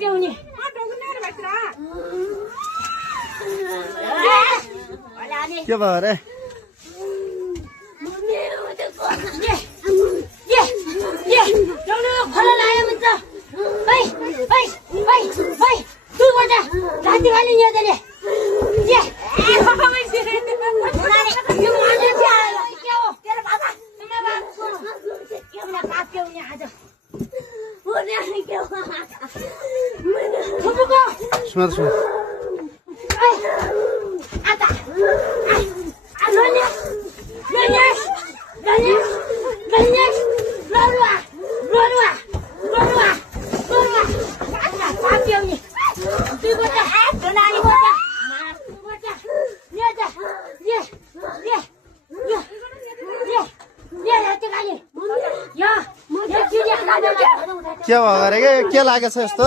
पिउने के भयो अरे खोला लायो भन्छ राति खाली ल्याउँदै सुन सुन के भयो अरे के लागेछ यस्तो